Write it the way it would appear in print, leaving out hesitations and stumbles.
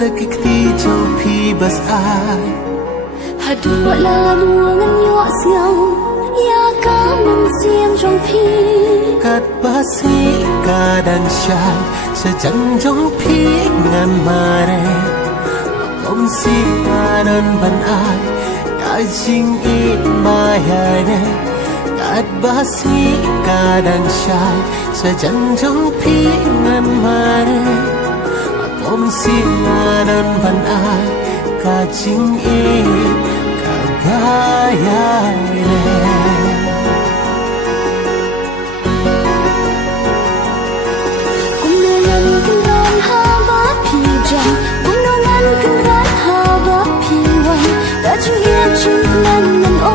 dekik ti châu phi bas ai hadu la luangan yo siang ya ka man siam trong phi kat basi kadang syai sejang trong phi ngan mare om si anon ban ai ka jing i maya ne kat basi kadang syai sejang trong phi ngan mare om si anon ban ai ka jing i ka bayai